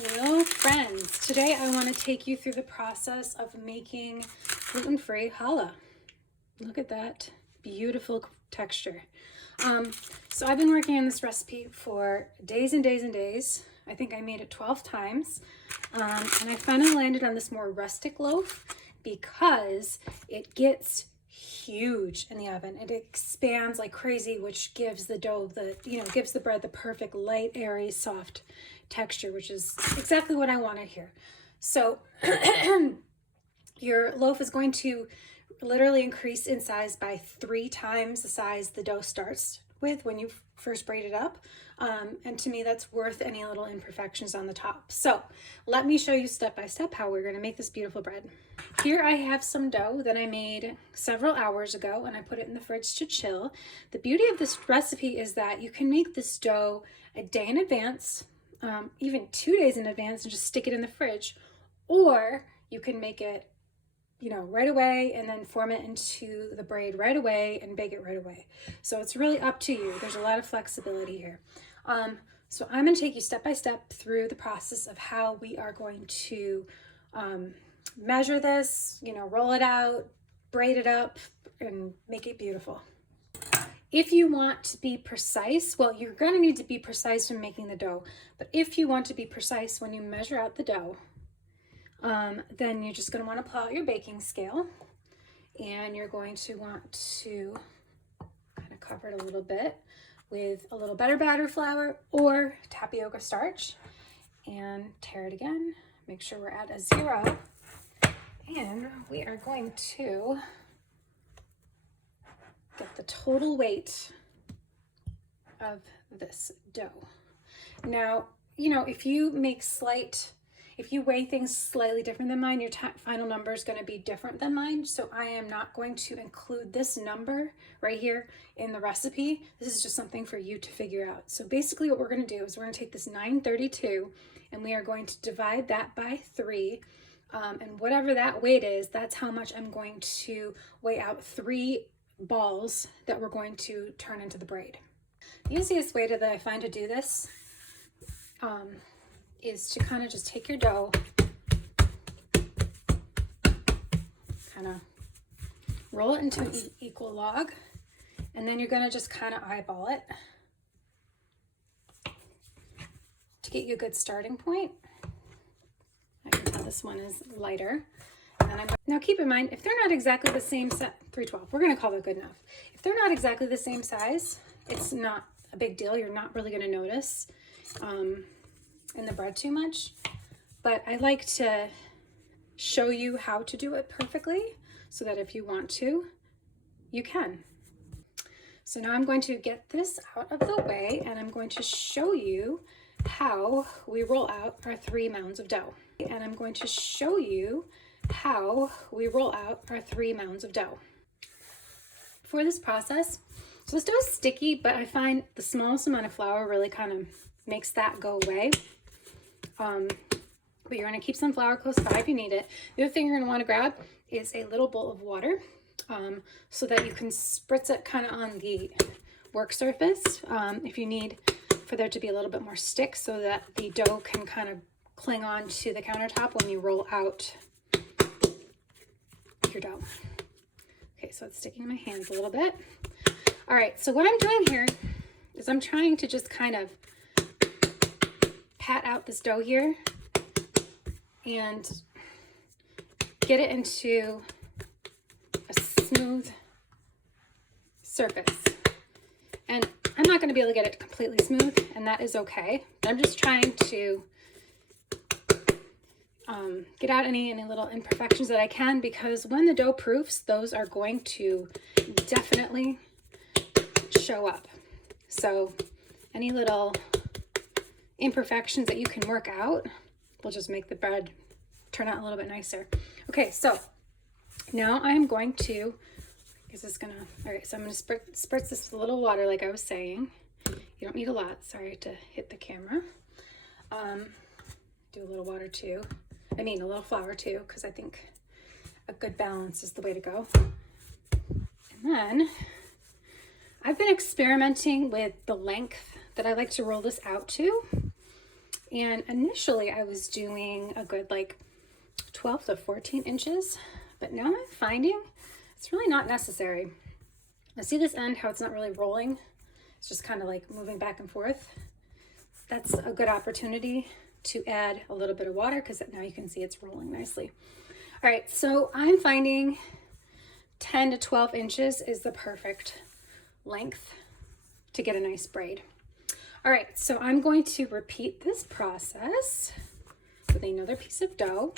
Hello friends, today I want to take you through the process of making gluten-free challah. Look at that beautiful texture. So I've been working on this recipe for days and days and days. I think I made it 12 times, and I finally landed on this more rustic loaf because it gets huge in the oven. It expands like crazy, which gives the dough gives the bread the perfect light, airy, soft texture, which is exactly what I wanted here. So your loaf is going to literally increase in size by 3 times the size the dough starts with when you first braid it up. And to me, that's worth any little imperfections on the top. So let me show you step by step how we're going to make this beautiful bread. Here I have some dough that I made several hours ago, and I put it in the fridge to chill. The beauty of this recipe is that you can make this dough a day in advance, even 2 days in advance, and just stick it in the fridge, or you can make it right away and then form it into the braid right away and bake it right away. So it's really up to you. There's a lot of flexibility here. So I'm going to take you step by step through the process of how we are going to measure this, roll it out, braid it up, and make it beautiful. If you want to be precise, well, you're going to need to be precise when making the dough, but if you want to be precise when you measure out the dough, then you're just going to want to pull out your baking scale, and you're going to want to kind of cover it a little bit with a little better batter flour or tapioca starch, and tare it again. Make sure we're at a 0, and we are going to get the total weight of this dough. Now, if you weigh things slightly different than mine, your final number is going to be different than mine. So I am not going to include this number right here in the recipe. This is just something for you to figure out. So basically what we're going to do is we're going to take this 932 and we are going to divide that by 3. And whatever that weight is, that's how much I'm going to weigh out 3 balls that we're going to turn into the braid. The easiest way that I find to do this is to kind of just take your dough, kind of roll it into an equal log, and then you're going to just kind of eyeball it to get you a good starting point. I can tell this one is lighter. And now keep in mind, if they're not exactly the same size, 312, we're going to call it good enough. If they're not exactly the same size, it's not a big deal. You're not really going to notice in the bread too much, but I like to show you how to do it perfectly so that if you want to, you can. So now I'm going to get this out of the way, and I'm going to show you how we roll out our 3 mounds of dough. And I'm going to show you how we roll out our 3 mounds of dough. For this process, so this dough is sticky, but I find the smallest amount of flour really kind of makes that go away. But you're going to keep some flour close by if you need it. The other thing you're going to want to grab is a little bowl of water, so that you can spritz it kind of on the work surface if you need for there to be a little bit more stick, so that the dough can kind of cling on to the countertop when you roll out your dough. Okay, so it's sticking in my hands a little bit. All right, so what I'm doing here is I'm trying to just kind of pat out this dough here and get it into a smooth surface. And I'm not going to be able to get it completely smooth, and that is okay. I'm just trying to get out any little imperfections that I can, because when the dough proofs, those are going to definitely show up. So any little imperfections that you can work out will just make the bread turn out a little bit nicer. Okay, so now I'm going to, all right, so I'm going to spritz this with a little water like I was saying. You don't need a lot, sorry to hit the camera. Do a little water too. A little flour too, because I think a good balance is the way to go. And then I've been experimenting with the length that I like to roll this out to. And initially I was doing a good like 12 to 14 inches, but now I'm finding it's really not necessary. I see this end, how it's not really rolling. It's just kind of like moving back and forth. That's a good opportunity to add a little bit of water because now you can see it's rolling nicely. All right, so I'm finding 10 to 12 inches is the perfect length to get a nice braid. All right, so I'm going to repeat this process with another piece of dough.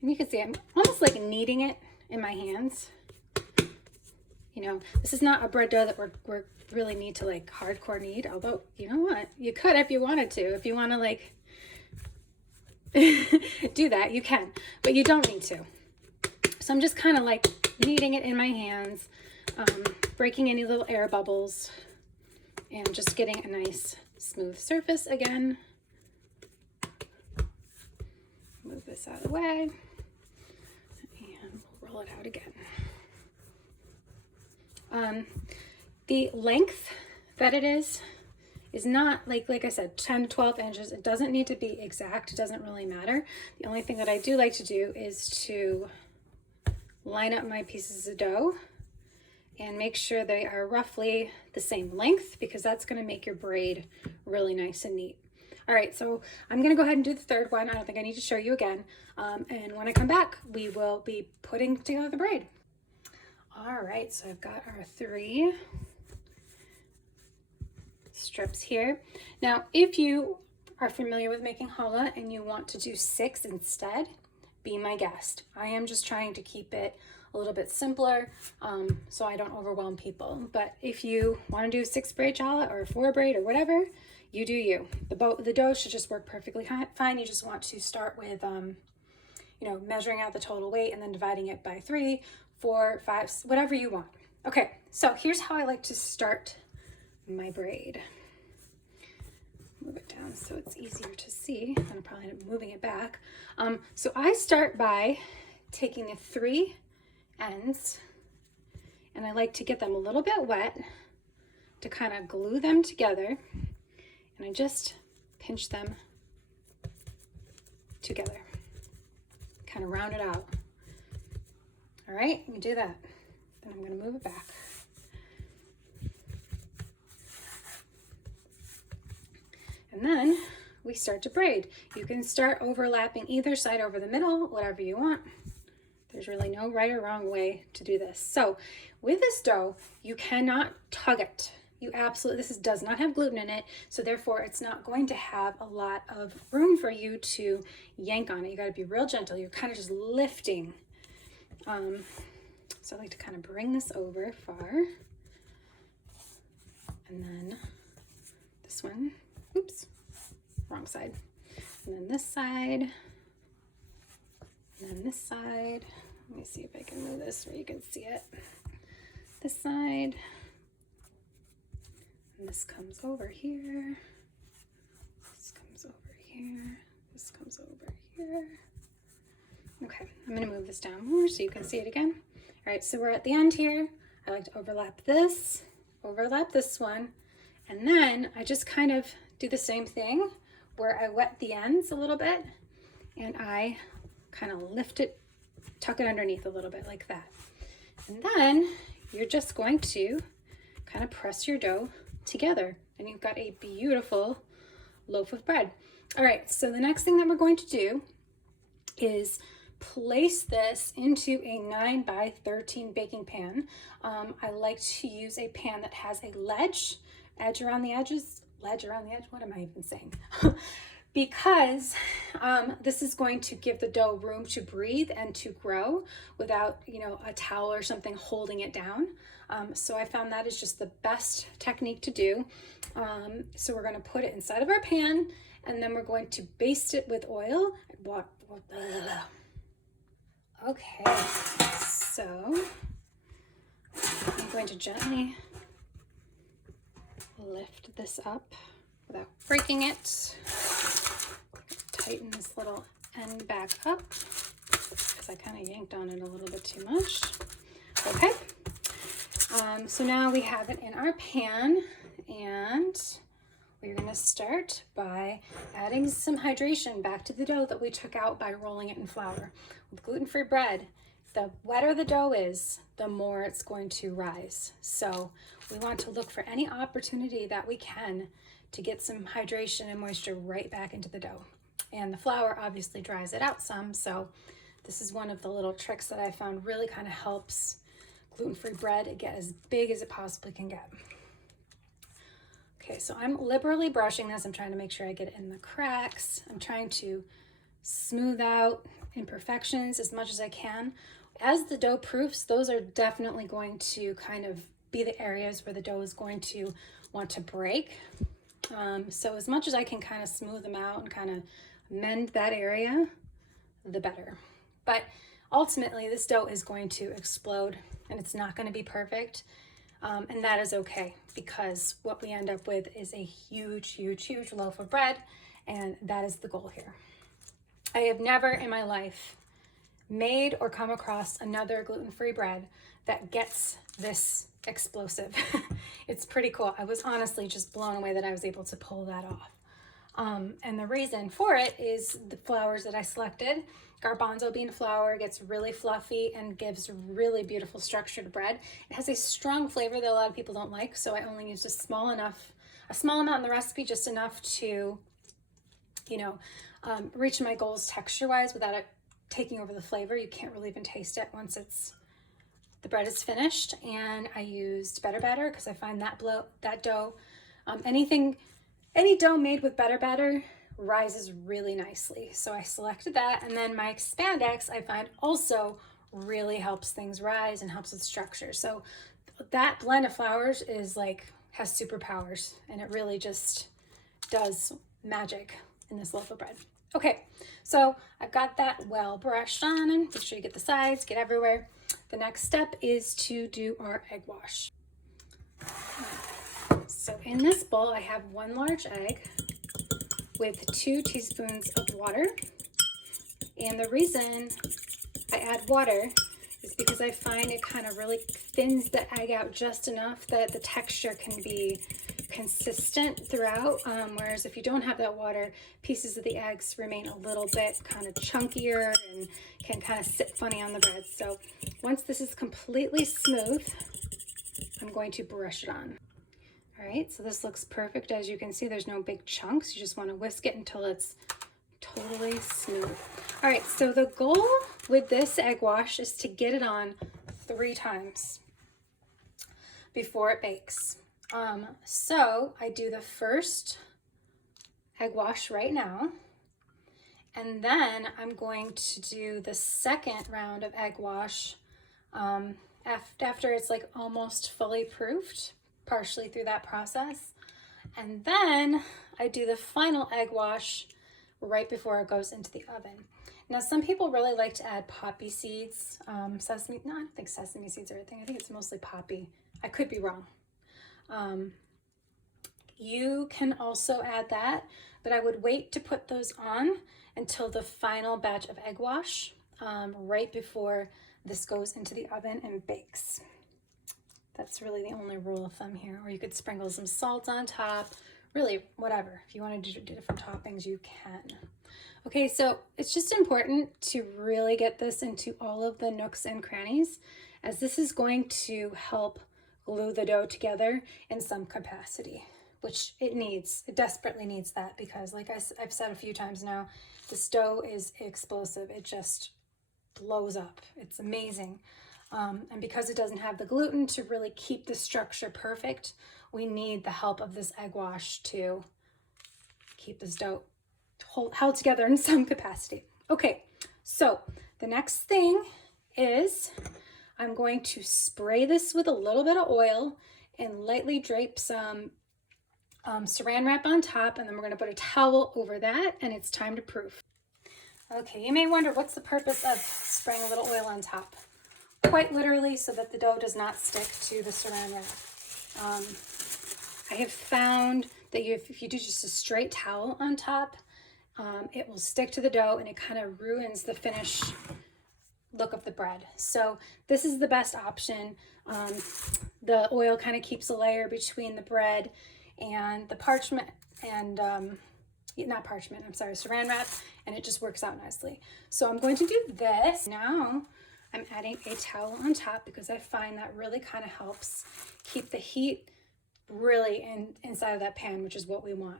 And you can see I'm almost like kneading it in my hands. You know, this is not a bread dough that we're really need to like hardcore knead, although you know what, you could if you wanted to. If you want to like do that, you can, but you don't need to. So I'm just kind of like kneading it in my hands, breaking any little air bubbles, and just getting a nice smooth surface again. Move this out of the way, and we'll roll it out again. The length that it is not like I said, 10 to 12 inches. It doesn't need to be exact. It doesn't really matter. The only thing that I do like to do is to line up my pieces of dough and make sure they are roughly the same length, because that's going to make your braid really nice and neat. All right, so I'm going to go ahead and do the third one. I don't think I need to show you again. And when I come back, we will be putting together the braid. All right, so I've got our 3 strips here. Now, if you are familiar with making challah and you want to do 6 instead, be my guest. I am just trying to keep it a little bit simpler so I don't overwhelm people. But if you want to do 6 braid challah or 4 braid or whatever, you do you. The dough should just work perfectly fine. You just want to start with, you know, measuring out the total weight and then dividing it by 3, 4, 5, whatever you want. Okay, so here's how I like to start my braid. Move it down so it's easier to see. I'm gonna probably end up moving it back. So I start by taking the 3 ends, and I like to get them a little bit wet to kind of glue them together, and I just pinch them together, kind of round it out. All right, you do that. Then I'm gonna move it back. And then we start to braid. You can start overlapping either side over the middle, whatever you want. There's really no right or wrong way to do this. So with this dough, you cannot tug it. You absolutely, this does not have gluten in it, so therefore it's not going to have a lot of room for you to yank on it. You gotta be real gentle. You're kind of just lifting. So I like to kind of bring this over far. And then this one, oops, wrong side. And then this side, and then this side. Let me see if I can move this where you can see it. This side, and this comes over here. This comes over here. This comes over here. Okay, I'm gonna move this down more so you can see it again. All right, so we're at the end here. I like to overlap this one, and then I just kind of do the same thing where I wet the ends a little bit and I kind of lift it, tuck it underneath a little bit like that. And then you're just going to kind of press your dough together and you've got a beautiful loaf of bread. All right, so the next thing that we're going to do is place this into a 9 by 13 baking pan. I like to use a pan that has a edge around the edges, what am I even saying? Because this is going to give the dough room to breathe and to grow without, you know, a towel or something holding it down. So I found that is just the best technique to do. So we're going to put it inside of our pan, and then we're going to baste it with oil. Okay, so I'm going to gently lift this up without breaking it. Tighten this little end back up because I kind of yanked on it a little bit too much. Okay, So now we have it in our pan, and we're going to start by adding some hydration back to the dough that we took out by rolling it in flour. With gluten-free bread, the wetter the dough is, the more it's going to rise. So we want to look for any opportunity that we can to get some hydration and moisture right back into the dough. And the flour obviously dries it out some, so this is one of the little tricks that I found really kind of helps gluten-free bread get as big as it possibly can get. Okay, so I'm liberally brushing this. I'm trying to make sure I get it in the cracks. I'm trying to smooth out imperfections as much as I can. As the dough proofs, those are definitely going to kind of be the areas where the dough is going to want to break. So as much as I can kind of smooth them out and kind of mend that area, the better. But ultimately, this dough is going to explode and it's not going to be perfect. And that is okay, because what we end up with is a huge, huge, huge loaf of bread, and that is the goal here. I have never in my life made or come across another gluten-free bread that gets this explosive. It's pretty cool. I was honestly just blown away that I was able to pull that off. And the reason for it is the flours that I selected. Garbanzo bean flour gets really fluffy and gives really beautiful structure to bread. It has a strong flavor that a lot of people don't like, so I only used a small amount in the recipe, just enough to, reach my goals texture-wise without it taking over the flavor. You can't really even taste it once the bread is finished. And I used better batter because I find that dough, any dough made with better batter rises really nicely. So I selected that, and then my Expandex I find also really helps things rise and helps with structure. So that blend of flours has superpowers, and it really just does magic in this loaf of bread. Okay, so I've got that well brushed on, and make sure you get the sides, get everywhere. The next step is to do our egg wash. So in this bowl, I have 1 large egg with 2 teaspoons of water. And the reason I add water is because I find it kind of really thins the egg out just enough that the texture can be consistent throughout. Whereas if you don't have that water, pieces of the eggs remain a little bit kind of chunkier and can kind of sit funny on the bread. So once this is completely smooth, I'm going to brush it on. All right, so this looks perfect. As you can see, there's no big chunks. You just want to whisk it until it's totally smooth. All right, so the goal with this egg wash is to get it on 3 times before it bakes. So I do the first egg wash right now, and then I'm going to do the second round of egg wash after it's almost fully proofed, partially through that process. And then I do the final egg wash right before it goes into the oven. Now, some people really like to add poppy seeds, sesame. No, I don't think sesame seeds are a thing. I think it's mostly poppy. I could be wrong. You can also add that, but I would wait to put those on until the final batch of egg wash, right before this goes into the oven and bakes. That's really the only rule of thumb here. Or you could sprinkle some salt on top, really whatever. If you want to do different toppings, you can. Okay, so it's just important to really get this into all of the nooks and crannies, as this is going to help glue the dough together in some capacity, which it needs. It desperately needs that, because like I've said a few times now, this dough is explosive. It just blows up. It's amazing. And because it doesn't have the gluten to really keep the structure perfect, we need the help of this egg wash to keep this dough held together in some capacity. Okay, so the next thing is I'm going to spray this with a little bit of oil and lightly drape some saran wrap on top, and then we're going to put a towel over that, and it's time to proof. Okay, you may wonder, what's the purpose of spraying a little oil on top? Quite literally so that the dough does not stick to the saran wrap. I have found that if you do just a straight towel on top, it will stick to the dough and it kind of ruins the finish look of the bread. So this is the best option. The oil kind of keeps a layer between the bread and the parchment and not parchment, I'm sorry, saran wrap, and it just works out nicely. So I'm going to do this. Now I'm adding a towel on top because I find that really kind of helps keep the heat really inside of that pan, which is what we want.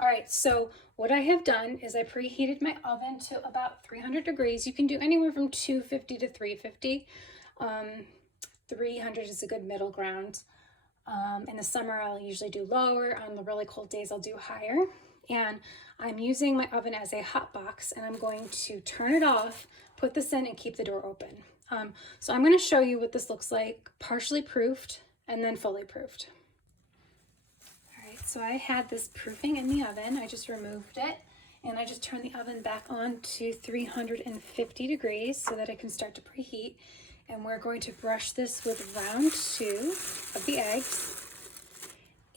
All right, so what I have done is I preheated my oven to about 300 degrees. You can do anywhere from 250 to 350. 300 is a good middle ground. In the summer, I'll usually do lower. On the really cold days, I'll do higher. And I'm using my oven as a hot box, and I'm going to turn it off, put this in, and keep the door open. So I'm going to show you what this looks like, partially proofed and then fully proofed. All right, so I had this proofing in the oven. I just removed it, and I just turned the oven back on to 350 degrees so that it can start to preheat. And we're going to brush this with round 2 of the eggs.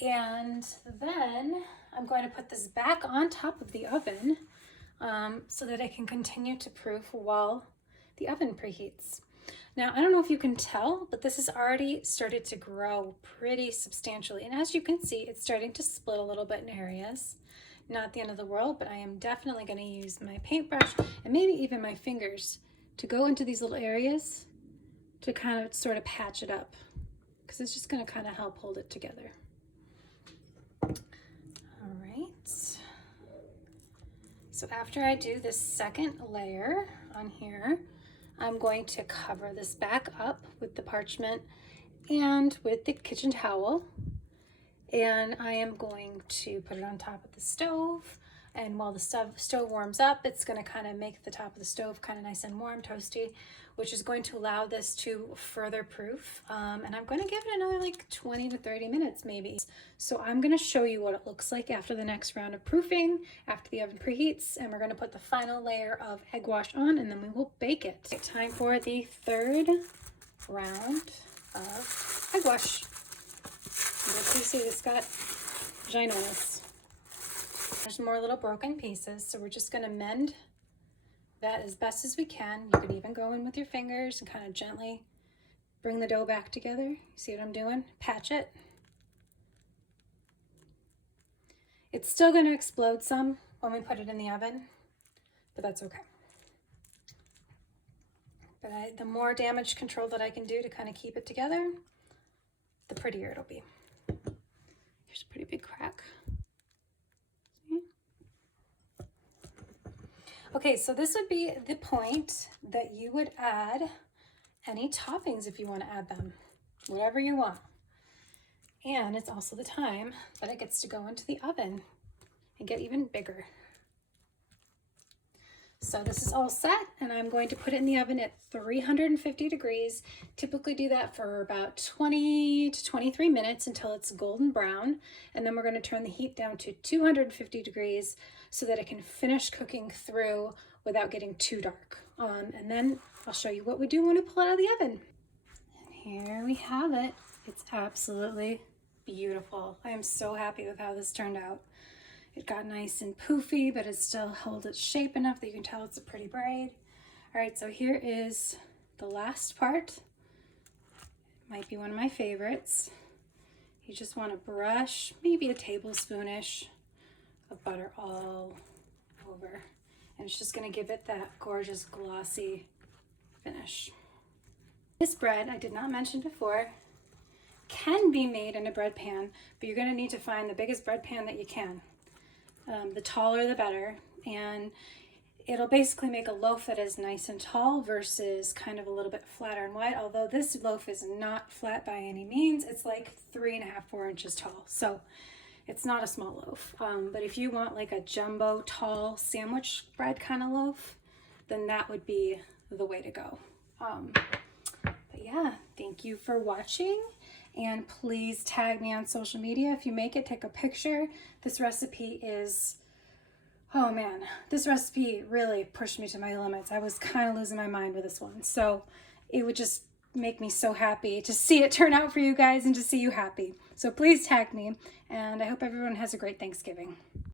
And then I'm going to put this back on top of the oven so that it can continue to proof while the oven preheats. Now, I don't know if you can tell, but this has already started to grow pretty substantially. And as you can see, it's starting to split a little bit in areas. Not the end of the world, but I am definitely going to use my paintbrush and maybe even my fingers to go into these little areas to kind of sort of patch it up, because it's just going to kind of help hold it together. All right. So after I do this second layer on here, I'm going to cover this back up with the parchment and with the kitchen towel. And I am going to put it on top of the stove. And while the stove warms up, it's going to kind of make the top of the stove kind of nice and warm, toasty, which is going to allow this to further proof. And I'm going to give it another like 20 to 30 minutes maybe. So I'm going to show you what it looks like after the next round of proofing, after the oven preheats, and we're going to put the final layer of egg wash on, and then we will bake it. Okay, time for the third round of egg wash. As you see, this got ginormous. There's more little broken pieces, so we're just going to mend that as best as we can. You could even go in with your fingers and kind of gently bring the dough back together. You see what I'm doing? Patch it. It's still going to explode some when we put it in the oven, but that's okay. But the more damage control that I can do to kind of keep it together, the prettier it'll be. Here's a pretty big crack. Okay, so this would be the point that you would add any toppings if you want to add them, whatever you want. And it's also the time that it gets to go into the oven and get even bigger. So this is all set, and I'm going to put it in the oven at 350 degrees. Typically do that for about 20 to 23 minutes until it's golden brown. And then we're going to turn the heat down to 250 degrees so that it can finish cooking through without getting too dark. And then I'll show you what we do when we pull it out of the oven. And here we have it. It's absolutely beautiful. I am so happy with how this turned out. It got nice and poofy, but it still held its shape enough that you can tell it's a pretty braid. All right, so here is the last part. It might be one of my favorites. You just want to brush maybe a tablespoonish of butter all over. And it's just going to give it that gorgeous glossy finish. This bread, I did not mention before, can be made in a bread pan, but you're going to need to find the biggest bread pan that you can. The taller the better, and it'll basically make a loaf that is nice and tall versus kind of a little bit flatter and wide, although this loaf is not flat by any means. It's like 3.5, 4 inches tall, so it's not a small loaf. But if you want like a jumbo tall sandwich bread kind of loaf, then that would be the way to go. But yeah, thank you for watching. And please tag me on social media. If you make it, take a picture. This recipe is, oh man, this recipe really pushed me to my limits. I was kind of losing my mind with this one. So it would just make me so happy to see it turn out for you guys and to see you happy. So please tag me, and I hope everyone has a great Thanksgiving.